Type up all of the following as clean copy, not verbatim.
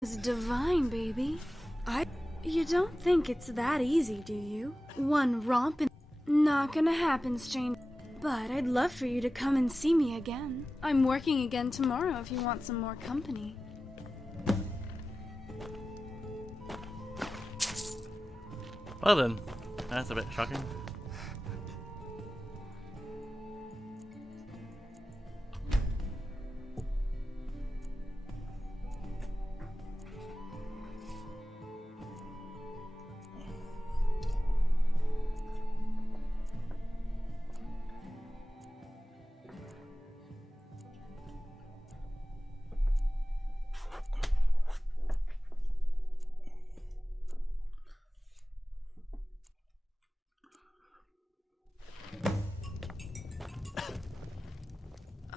It's divine, baby. You don't think it's that easy, do you? One romp and... Not gonna happen, stranger. But I'd love for you to come and see me again. I'm working again tomorrow if you want some more company. Well then, that's a bit shocking.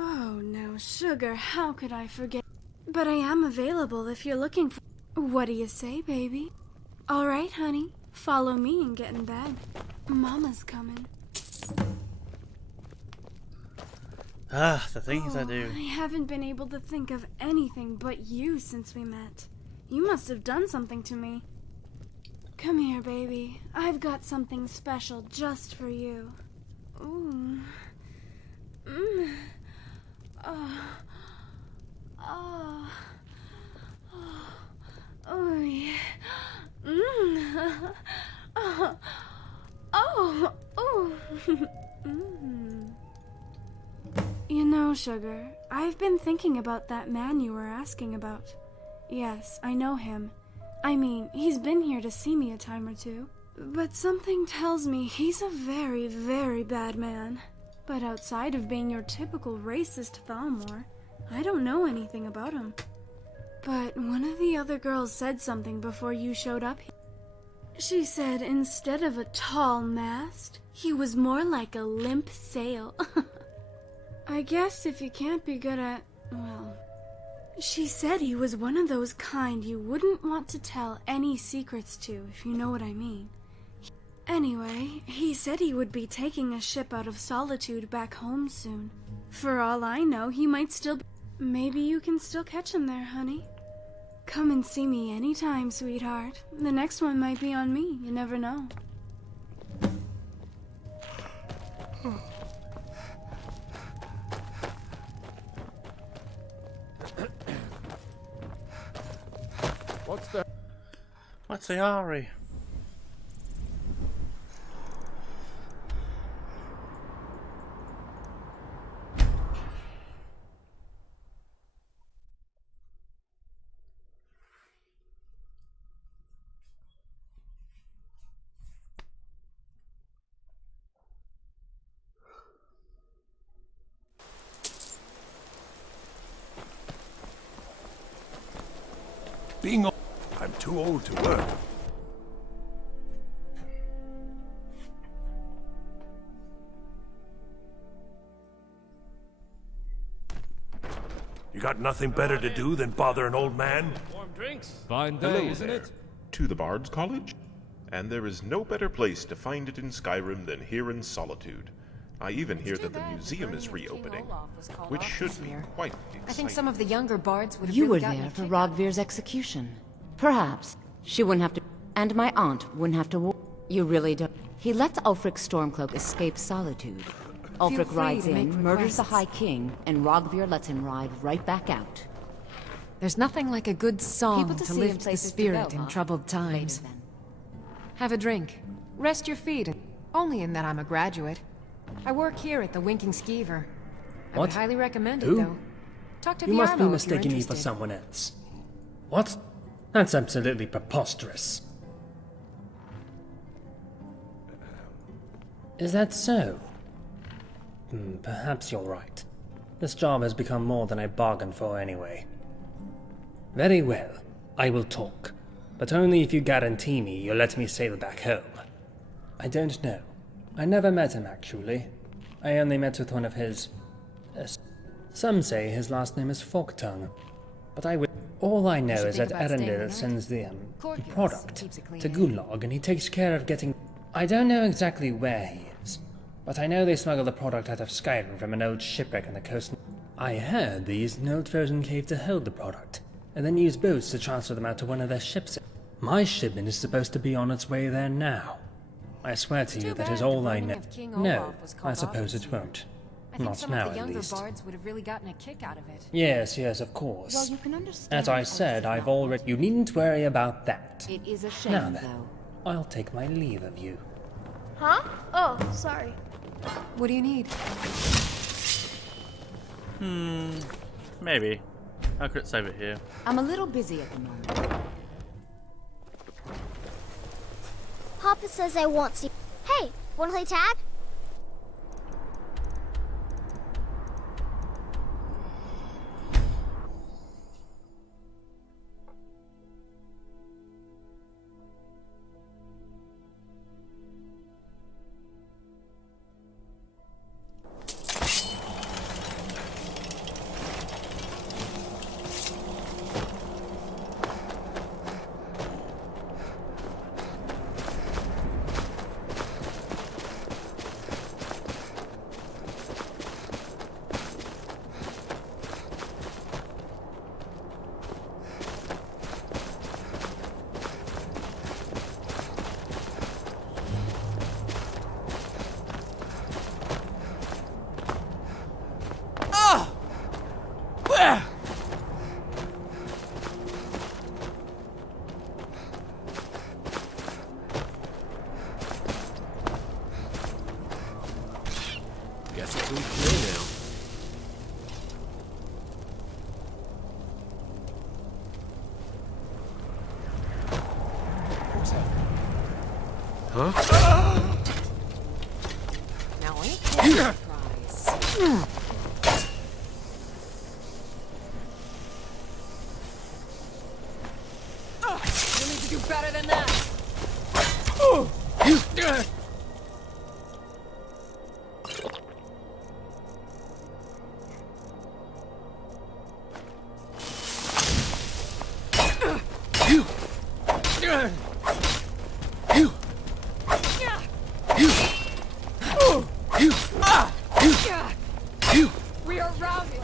Oh, no, sugar, how could I forget? But I am available if you're looking for... What do you say, baby? All right, honey. Follow me and get in bed. Mama's coming. Ah, the things I do. I haven't been able to think of anything but you since we met. You must have done something to me. Come here, baby. I've got something special just for you. Ooh. Mmm. Oh. Oh. Oh. Oh, yeah. Mmm. Oh. Oh. Oh. Mmm. You know, sugar, I've been thinking about that man you were asking about. Yes, I know him. I mean, he's been here to see me a time or two. But something tells me he's a very, very bad man. But outside of being your typical racist Thalmor, I don't know anything about him. But one of the other girls said something before you showed up. She said instead of a tall mast, he was more like a limp sail. I guess if you can't be good at, well... She said he was one of those kind you wouldn't want to tell any secrets to, if you know what I mean. Anyway, he said he would be taking a ship out of Solitude back home soon. For all I know, he might still be... Maybe you can still catch him there, honey. Come and see me anytime, sweetheart. The next one might be on me, you never know. What's the Ari? I'm too old to work. You got nothing better to do than bother an old man? Warm drinks. Fine day, isn't there. it? To the Bard's College? And there is no better place to find it in Skyrim than here in Solitude. I even hear that the museum is reopening, which should be quite exciting. I think some of the younger bards would have You really were gotten there a for kick Rogvir's execution. Perhaps. She wouldn't have to... And my aunt wouldn't have to... You really don't... He lets Ulfric Stormcloak escape Solitude. Ulfric free rides to make in, murders the requests. High King, and Rogvir lets him ride right back out. There's nothing like a good song People to to see and lift the places to spirit go, in huh? troubled times. Later then. Have a drink. Rest your feet. Only in that I'm a graduate. I work here at the Winking Skeever. I would What? highly recommend it, Who? though. Talk to You must be Viarlo if you're mistaking me for interested. someone else. What? That's absolutely preposterous. Is that so? Perhaps you're right. This job has become more than I bargained for anyway. Very well, I will talk. But only if you guarantee me you'll let me sail back home. I don't know. I never met him, actually. I only met with one of his... some say his last name is Forktongue. But I will... All I know is that think about staying the Erendir night. sends the Corpulence product keeps it clean, to eh? Gulag, and he takes care of getting... I don't know exactly where he is, but I know they smuggle the product out of Skyrim from an old shipwreck on the coast. I heard they used an old frozen cave to hold the product, and then use boats to transfer them out to one of their ships. My shipment is supposed to be on its way there now. I swear to you that is all I know. No, I suppose it won't. I think Not some now, of the at younger least. bards would have really gotten a kick out of it. Yes, yes, of course. Well, you can understand. As I said, I've already... You needn't worry about that. It is a Now shame, then, though. I'll take my leave of you. Huh? Oh, sorry. What do you need? Maybe. I could save it here. I'm a little busy at the moment. Papa says I won't see. Hey, wanna play tag? Guess it's all clear now. What's that? Huh? Now ain't that a surprise? You need to do better than that. We are routed.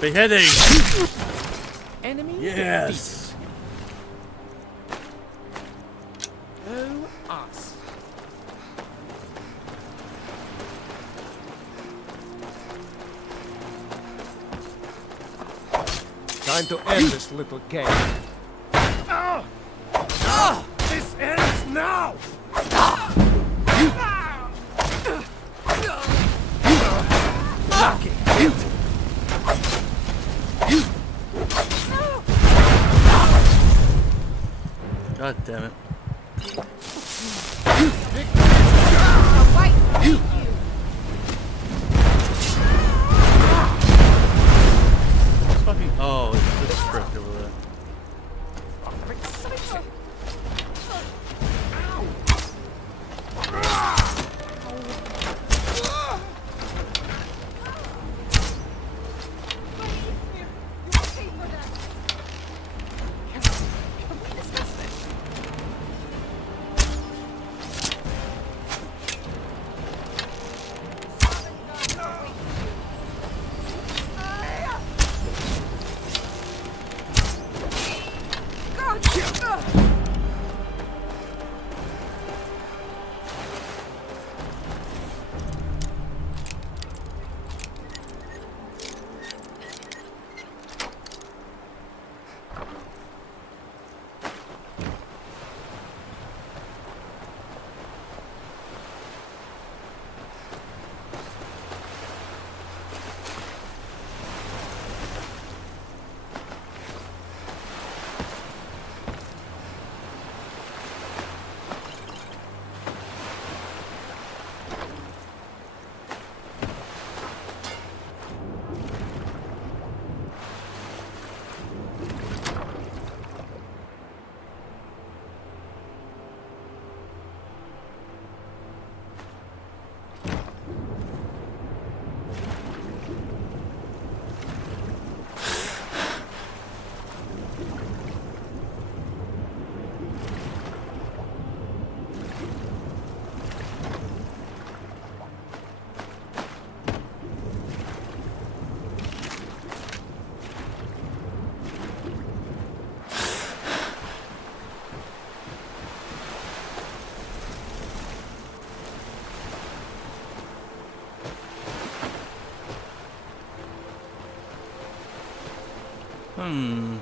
Beheading! Enemy? Yes! Oh, us. Time to end this little game. This ends now! God damn it. Fucking. Oh, it's the script over there. Hmm.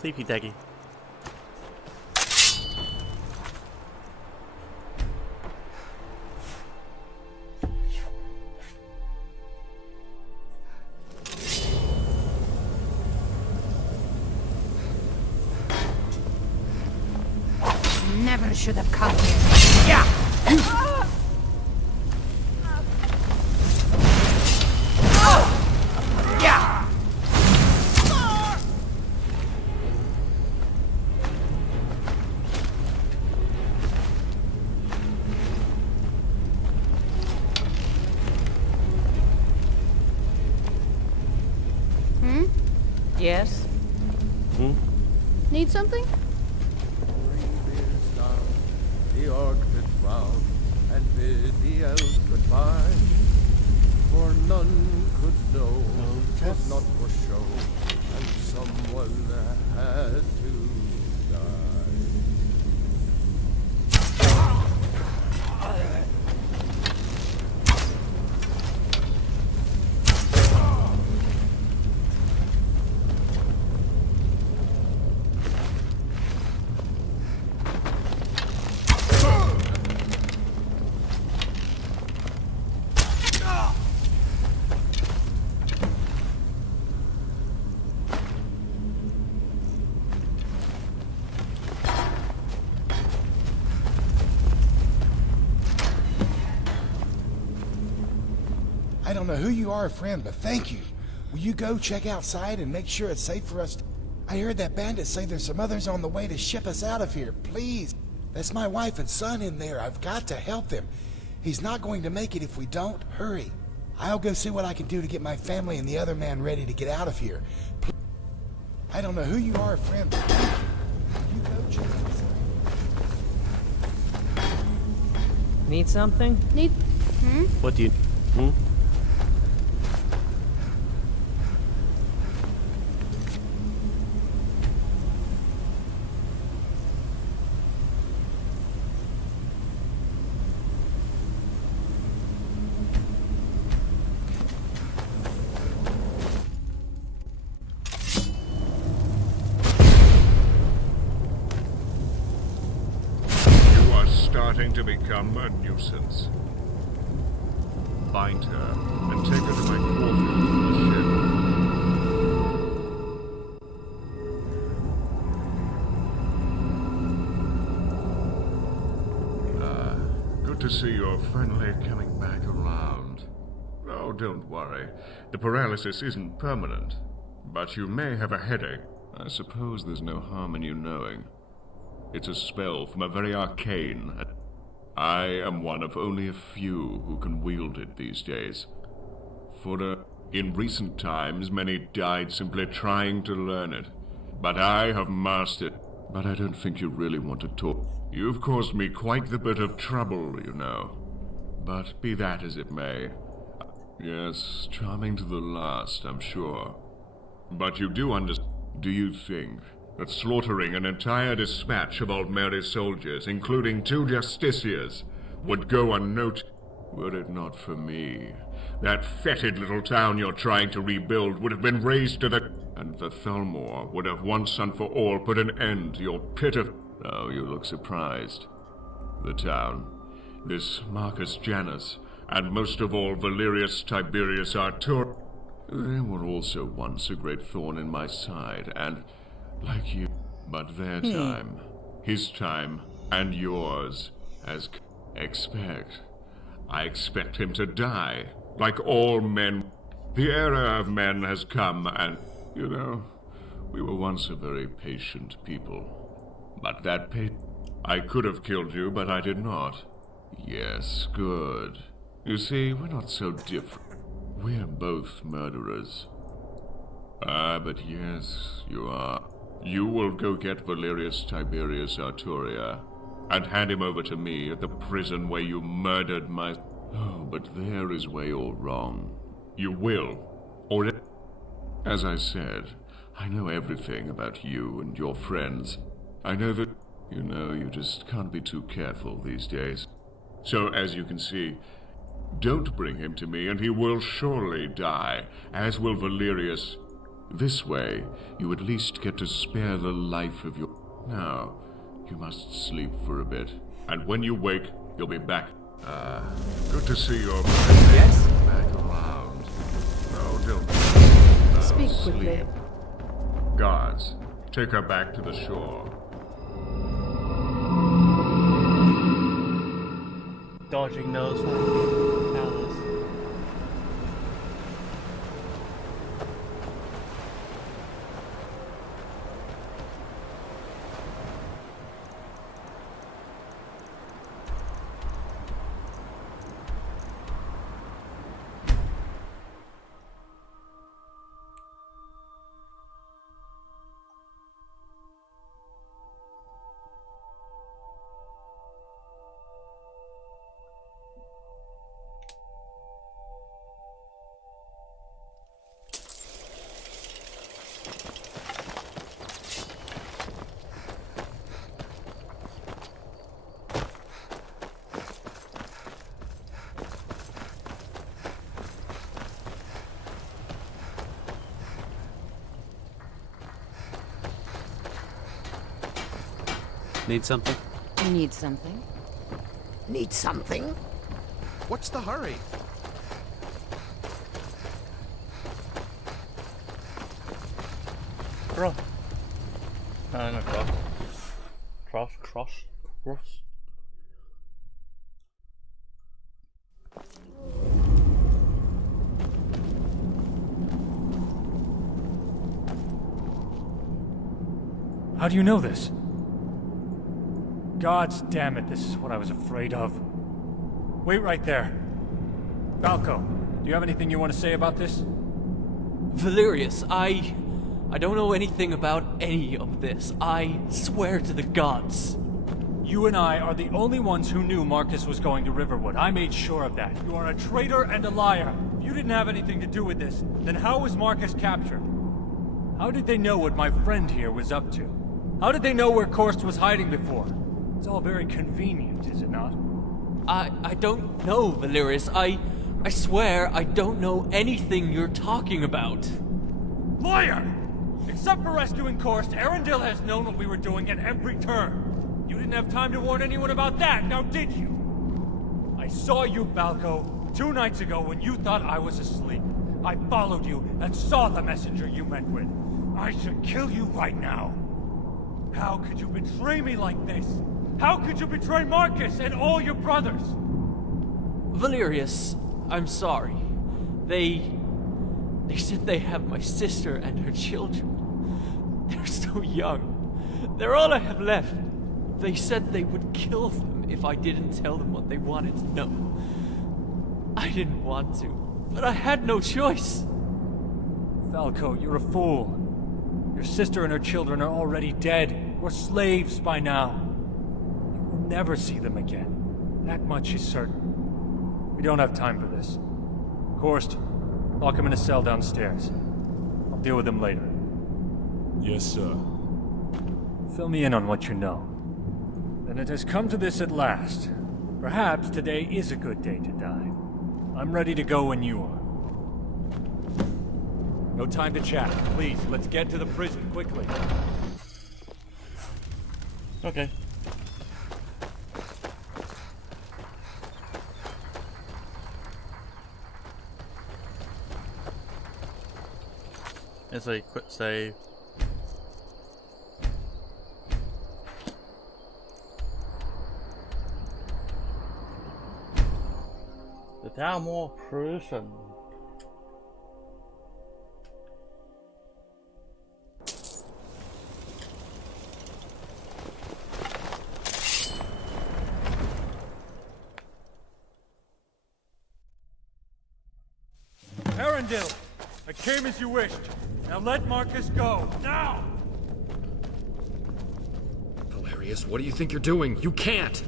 Sleepy Daggy. Never should have come here. Yeah! Yes? Need something? The orc did frown and bid the elf goodbye, for none could know it was not for show, and someone had to die. I don't know who you are, friend, but thank you. Will you go check outside and make sure it's safe for us? I heard that bandit say there's some others on the way to ship us out of here. Please. That's my wife and son in there. I've got to help them. He's not going to make it if we don't. Hurry. I'll go see what I can do to get my family and the other man ready to get out of here. Please. I don't know who you are, friend, but thank you. You go check outside. Need something? Need... What do you... You are starting to become a nuisance. Find her and take her to my quarters in the ship. Good to see you're finally coming back around. Oh, don't worry. The paralysis isn't permanent, but you may have a headache. I suppose there's no harm in you knowing. It's a spell from a very arcane. I am one of only a few who can wield it these days. In recent times, many died simply trying to learn it. But I have mastered. But I don't think you really want to talk. You've caused me quite the bit of trouble, you know. But be that as it may. Yes, charming to the last, I'm sure. But you do understand. Do you think that slaughtering an entire dispatch of Old Mary's soldiers, including 2 justiciars, would go unnoticed? Were it not for me, that fetid little town you're trying to rebuild would have been razed to the... And the Thalmor would have once and for all put an end to your pitiful... Oh, you look surprised. The town, this Marcus Janus, and most of all Valerius Tiberius Artur, they were also once a great thorn in my side, and... like you, but their time, his time, and yours, as expect. I expect him to die, like all men. The era of men has come, and, you know, we were once a very patient people. But that I could have killed you, but I did not. Yes, good. You see, we're not so different. We're both murderers. Ah, but yes, you are. You will go get Valerius Tiberius Arturia, and hand him over to me at the prison where you murdered my... Oh, but there is where you're wrong. You will. Or... As I said, I know everything about you and your friends. I know that... you just can't be too careful these days. So, as you can see, don't bring him to me and he will surely die, as will Valerius. This way, you at least get to spare the life of your... Now, you must sleep for a bit. And when you wake, you'll be back. Good to see your friend. Yes? Back around. Oh, don't... Now, Speak quickly. sleep. Guards, take her back to the shore. Dodging those fucking palace. Need something? You need something? Need something? What's the hurry? Cross. No, cross. Cross. How do you know this? Gods damn it, this is what I was afraid of. Wait right there. Falco, do you have anything you want to say about this? Valerius, I don't know anything about any of this. I swear to the gods. You and I are the only ones who knew Marcus was going to Riverwood. I made sure of that. You are a traitor and a liar. If you didn't have anything to do with this, then how was Marcus captured? How did they know what my friend here was up to? How did they know where Korst was hiding before? It's all very convenient, is it not? I don't know, Valerius. I swear I don't know anything you're talking about. Liar! Except for rescuing Korst, Arundel has known what we were doing at every turn. You didn't have time to warn anyone about that, now did you? I saw you, Falco, 2 nights ago when you thought I was asleep. I followed you and saw the messenger you met with. I should kill you right now. How could you betray me like this? How could you betray Marcus and all your brothers? Valerius, I'm sorry. They said they have my sister and her children. They're so young. They're all I have left. They said they would kill them if I didn't tell them what they wanted to know. I didn't want to, but I had no choice. Falco, you're a fool. Your sister and her children are already dead, or slaves by now. You will never see them again. That much is certain. We don't have time for this. Korst, lock him in a cell downstairs. I'll deal with him later. Yes, sir. Fill me in on what you know. Then it has come to this at last. Perhaps today is a good day to die. I'm ready to go when you are. No time to chat. Please, let's get to the prison quickly. Okay. It's a quick save. The Dalmore prison. Arundel, I came as you wished. Now let Marcus go. Now! Valerius, what do you think you're doing? You can't!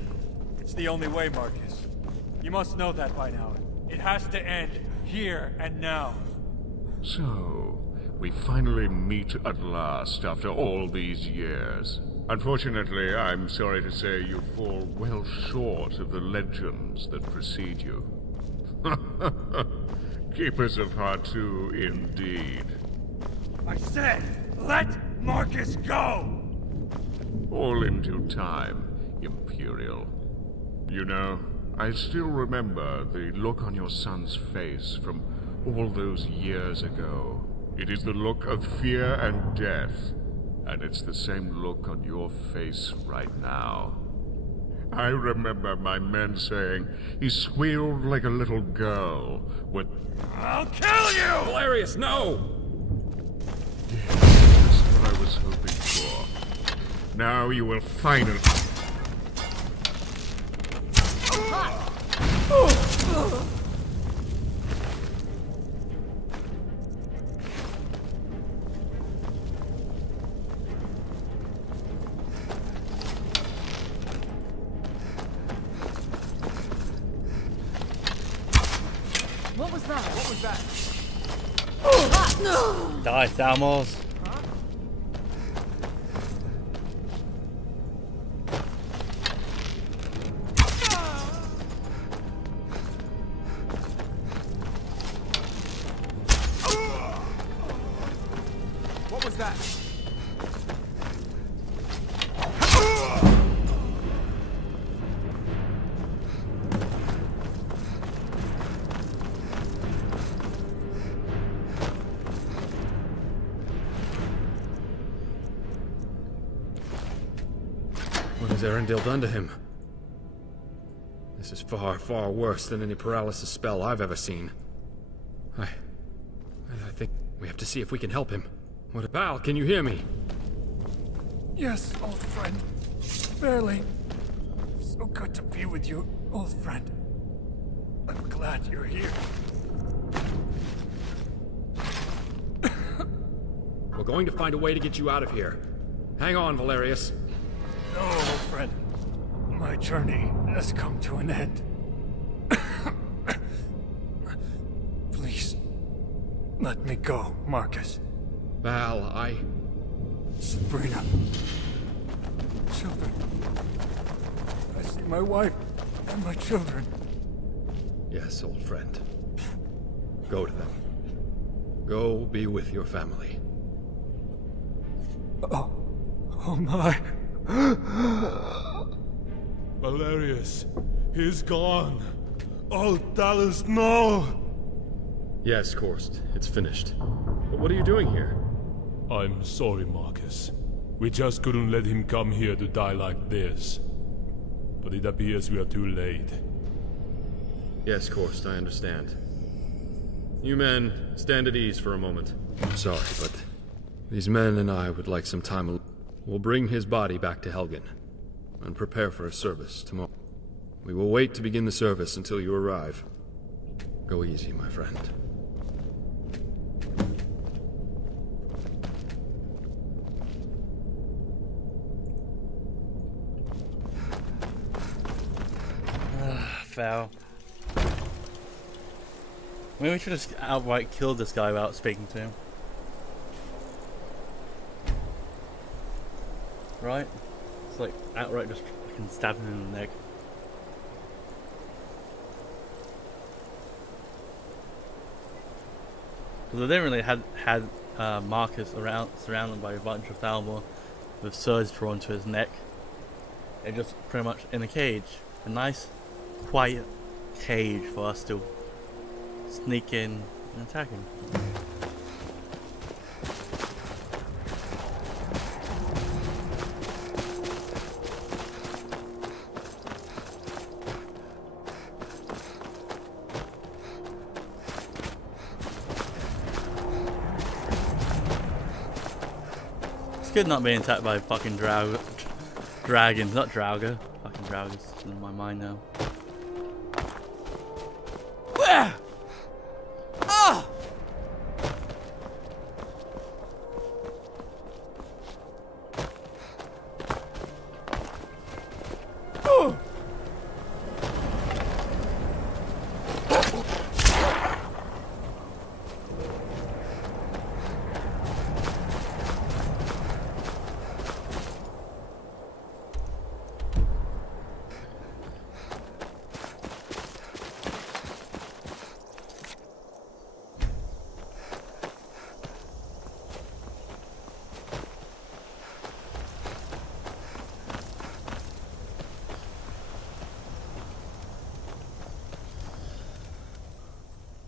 It's the only way, Marcus. You must know that by now. It has to end here and now. So, we finally meet at last after all these years. Unfortunately, I'm sorry to say you fall well short of the legends that precede you. Keepers of Hatu, indeed. I said, let Marcus go! All in due time, Imperial. You know, I still remember the look on your son's face from all those years ago. It is the look of fear and death, and it's the same look on your face right now. I remember my men saying he squealed like a little girl when... I'll kill you! Valerius, no! That's what I was hoping for. Now you will finally... What was that? What was that? Die, Thalmors. What was that? What has Arendelle done to him? This is far, far worse than any paralysis spell I've ever seen. I think we have to see if we can help him. What? Val, can you hear me? Yes, old friend. Barely. So good to be with you, old friend. I'm glad you're here. We're going to find a way to get you out of here. Hang on, Valerius. No, old friend. My journey has come to an end. Please, let me go, Marcus. Val, Sabrina. Children. I see my wife and my children. Yes, old friend. Go to them. Go be with your family. Oh my. Valerius, he's gone. Oh, Dallas, no! Yes, Korst, it's finished. But what are you doing here? I'm sorry, Marcus. We just couldn't let him come here to die like this. But it appears we are too late. Yes, Korst, I understand. You men, stand at ease for a moment. I'm sorry, but these men and I would like some time alone. We'll bring his body back to Helgen and prepare for a service tomorrow. We will wait to begin the service until you arrive. Go easy, my friend. Foul. Maybe we should have outright killed this guy without speaking to him. Right? It's like outright just fucking stab him in the neck. Because they didn't really had Marcus surrounded by a bunch of Thalmor with swords drawn to his neck. They're just pretty much in a cage. A nice, quiet cage for us to sneak in and attack him. It's good not being attacked by fucking dragons, not Drauga. Fucking Drauga's in my mind now. Where? Ah!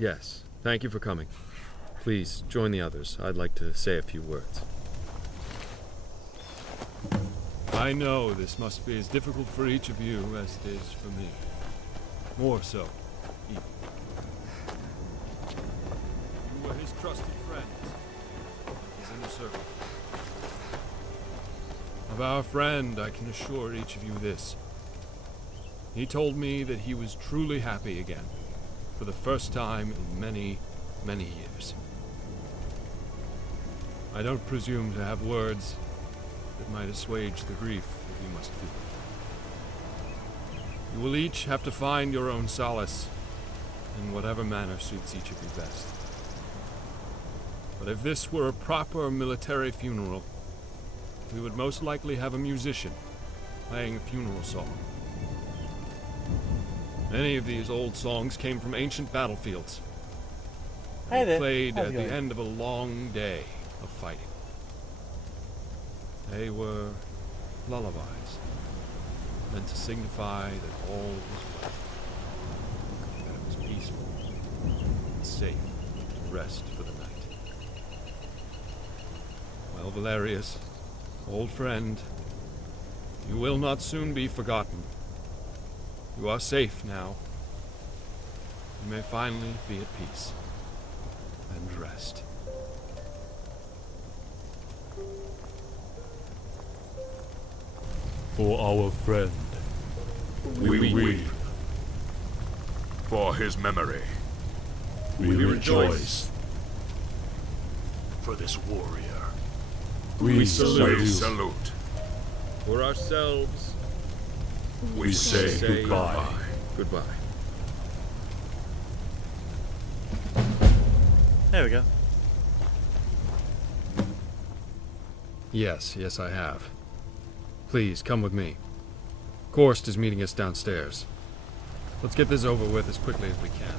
Yes, thank you for coming. Please, join the others. I'd like to say a few words. I know this must be as difficult for each of you as it is for me. More so, even. You were his trusted friends, his inner circle. Of our friend, I can assure each of you this. He told me that he was truly happy again, for the first time in many, many years. I don't presume to have words that might assuage the grief that you must feel. You will each have to find your own solace in whatever manner suits each of you best. But if this were a proper military funeral, we would most likely have a musician playing a funeral song. Many of these old songs came from ancient battlefields. Hey there. Played How's at it the going? end of a long day of fighting. They were lullabies, meant to signify that all was well, that it was peaceful and safe to rest for the night. Well, Valerius, old friend, you will not soon be forgotten. You are safe now. You may finally be at peace and rest. For our friend, We weep. For his memory. we rejoice. For this warrior. We salute. We salute. For ourselves, We say goodbye. Goodbye. There we go. Yes, I have. Please, come with me. Korst is meeting us downstairs. Let's get this over with as quickly as we can.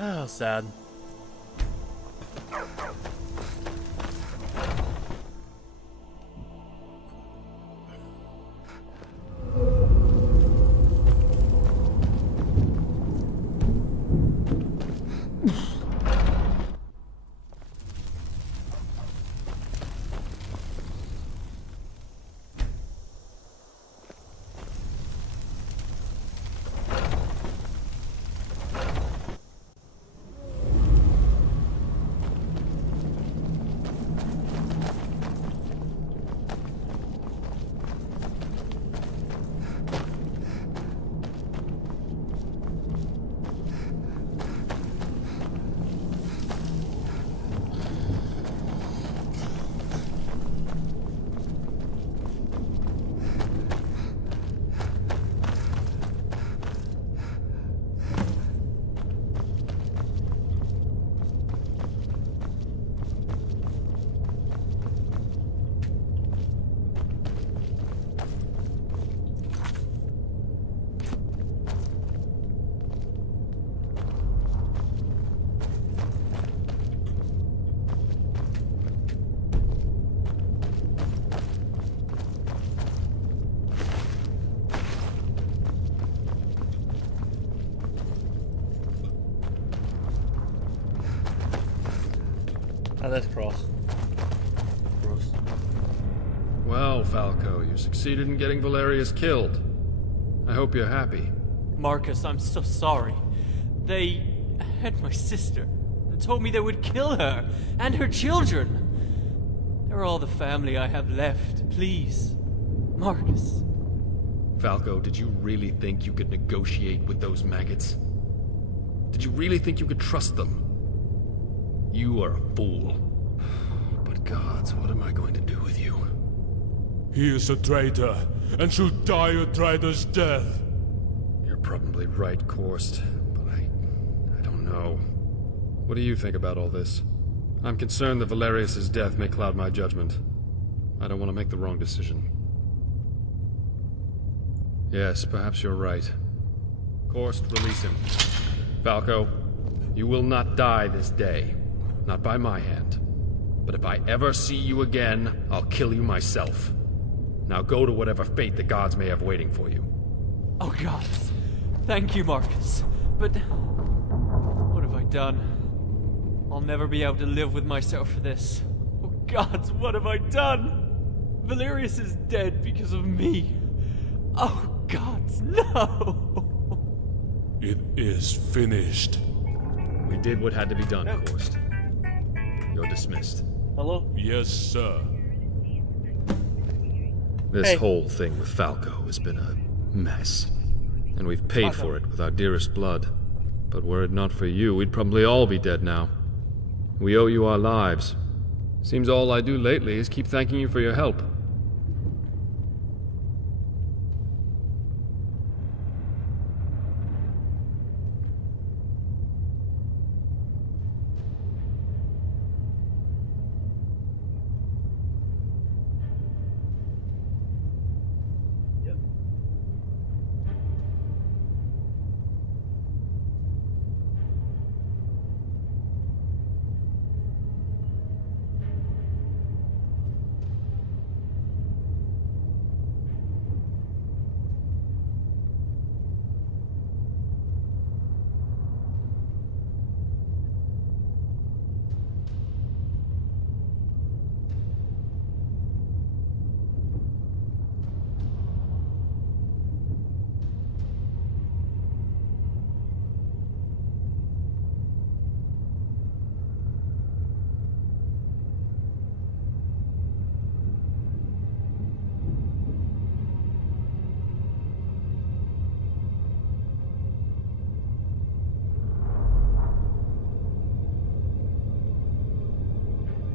Oh, sad. Oh, that's cross. Gross. Well, Falco, you succeeded in getting Valerius killed. I hope you're happy. Marcus, I'm so sorry. They had my sister and told me they would kill her and her children. They're all the family I have left. Please, Marcus. Falco, did you really think you could negotiate with those maggots? Did you really think you could trust them? You are a fool. But gods, what am I going to do with you? He is a traitor, and should die a traitor's death. You're probably right, Korst, but I don't know. What do you think about all this? I'm concerned that Valerius's death may cloud my judgment. I don't want to make the wrong decision. Yes, perhaps you're right. Korst, release him. Falco, you will not die this day. Not by my hand. But if I ever see you again, I'll kill you myself. Now go to whatever fate the gods may have waiting for you. Oh gods. Thank you, Marcus. But what have I done? I'll never be able to live with myself for this. Oh gods, what have I done? Valerius is dead because of me. Oh gods, no! It is finished. We did what had to be done, Korst. You're dismissed. Hello? Yes, sir. This whole thing with Falco has been a mess. And we've paid for it with our dearest blood. But were it not for you, we'd probably all be dead now. We owe you our lives. Seems all I do lately is keep thanking you for your help.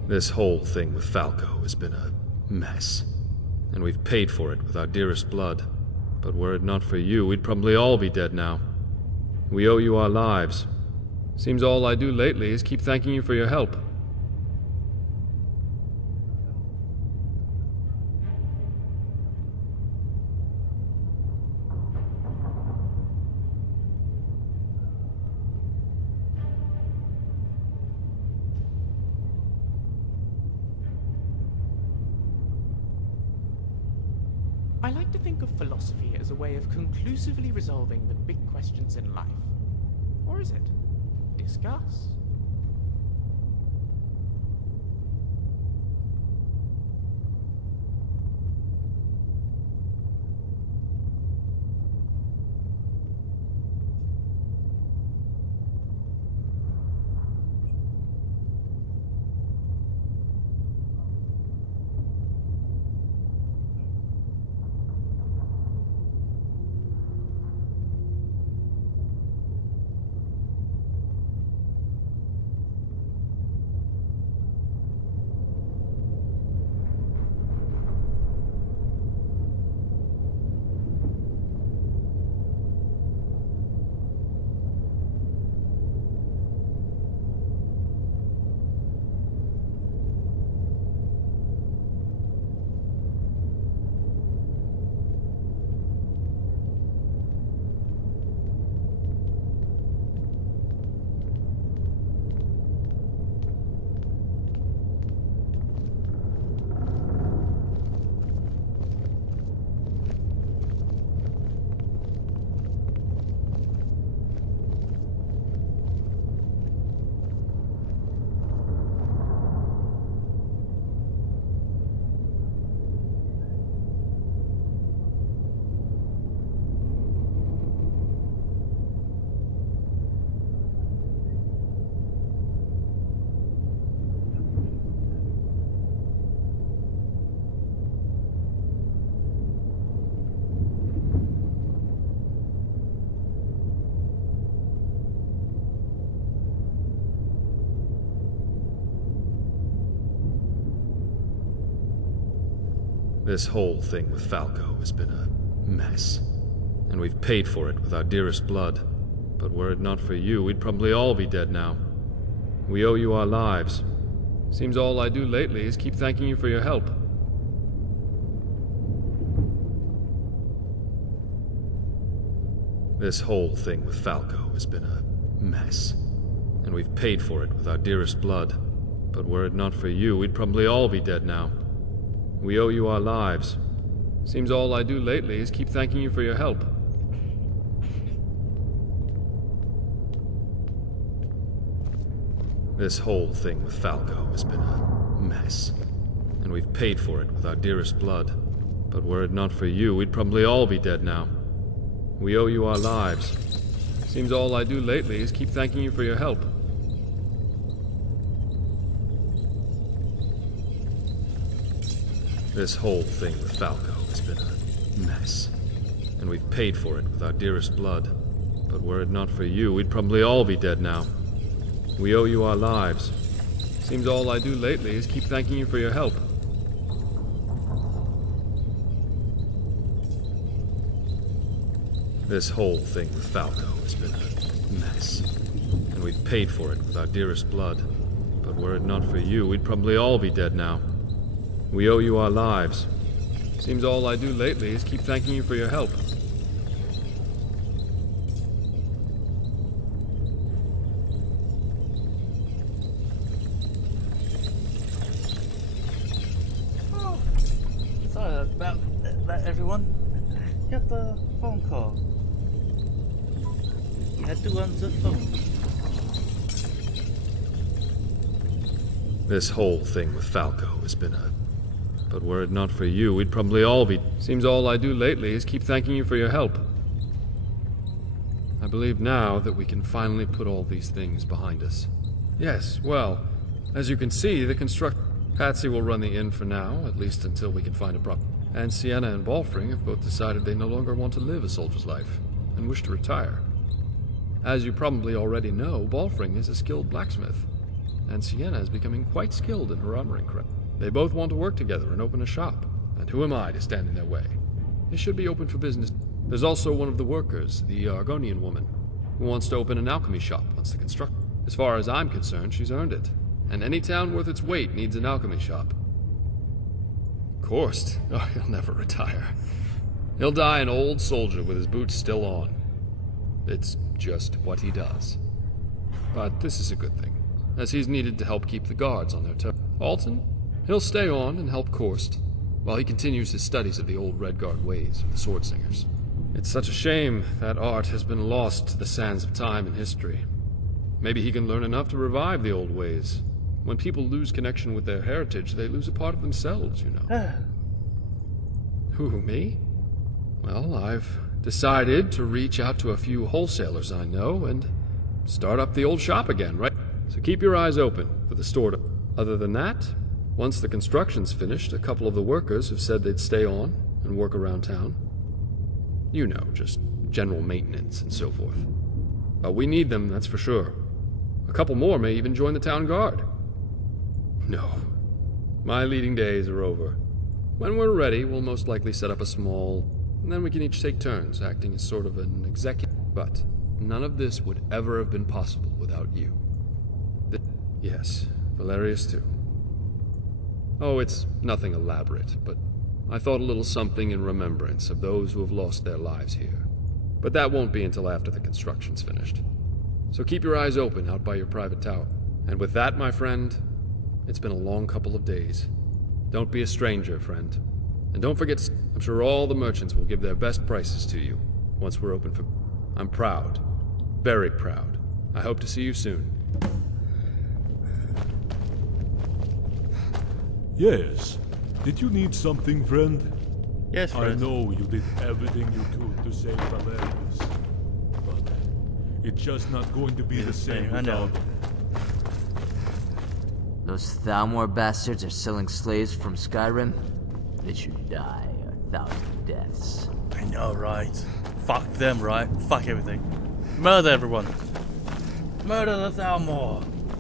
This whole thing with Falco has been a mess. And we've paid for it with our dearest blood. But were it not for you, we'd probably all be dead now. We owe you our lives. Seems all I do lately is keep thanking you for your help. I like to think of philosophy as a way of conclusively resolving the big questions in life. Or is it? Discuss. This whole thing with Falco has been a mess. And we've paid for it with our dearest blood. But were it not for you, we'd probably all be dead now. We owe you our lives. Seems all I do lately is keep thanking you for your help. This whole thing with Falco has been a mess. And we've paid for it with our dearest blood. But were it not for you, we'd probably all be dead now. We owe you our lives. Seems all I do lately is keep thanking you for your help. This whole thing with Falco has been a mess, and we've paid for it with our dearest blood. But were it not for you, we'd probably all be dead now. We owe you our lives. Seems all I do lately is keep thanking you for your help. This whole thing with Falco has been a mess, and we've paid for it with our dearest blood. But were it not for you, we'd probably all be dead now. We owe you our lives. Seems all I do lately is keep thanking you for your help. This whole thing with Falco has been a mess, and we've paid for it with our dearest blood. But were it not for you, we'd probably all be dead now. We owe you our lives. Seems all I do lately is keep thanking you for your help. Oh, sorry about that, everyone. Got the phone call. Had to answer the phone. This whole thing with Falco has been a... But were it not for you, we'd probably all be... Seems all I do lately is keep thanking you for your help. I believe now that we can finally put all these things behind us. Yes, well, as you can see, the Patsy will run the inn for now, at least until we can find a prop. And Sienna and Balfring have both decided they no longer want to live a soldier's life, and wish to retire. As you probably already know, Balfring is a skilled blacksmith, and Sienna is becoming quite skilled in her armoring craft. They both want to work together and open a shop, and who am I to stand in their way? They should be open for business. There's also one of the workers, the Argonian woman, who wants to open an alchemy shop once the construction. As far as I'm concerned, she's earned it, and any town worth its weight needs an alchemy shop. Korst, oh, he'll never retire. He'll die an old soldier with his boots still on. It's just what he does. But this is a good thing, as he's needed to help keep the guards on their toes. Alton, he'll stay on and help Korst, while he continues his studies of the old Redguard ways of the sword singers. It's such a shame that art has been lost to the sands of time and history. Maybe he can learn enough to revive the old ways. When people lose connection with their heritage, they lose a part of themselves, you know. Who, me? Well, I've decided to reach out to a few wholesalers I know and start up the old shop again, right? So keep your eyes open for the store. Other than that, once the construction's finished, a couple of the workers have said they'd stay on and work around town. You know, just general maintenance and so forth. But we need them, that's for sure. A couple more may even join the town guard. No, my leading days are over. When we're ready, we'll most likely set up a small... and then we can each take turns acting as sort of an executive. But none of this would ever have been possible without you. Yes, Valerius too. Oh, it's nothing elaborate, but I thought a little something in remembrance of those who have lost their lives here. But that won't be until after the construction's finished. So keep your eyes open out by your private tower. And with that, my friend, it's been a long couple of days. Don't be a stranger, friend. And don't forget, I'm sure all the merchants will give their best prices to you once we're open for... I'm proud. Very proud. I hope to see you soon. Yes. Did you need something, friend? Yes, friend. I know you did everything you could to save Valerius. But it's just not going to be the same without him. Those Thalmor bastards are selling slaves from Skyrim? They should die 1,000 deaths. I know, right? Fuck them, right? Fuck everything. Murder everyone. Murder the Thalmor.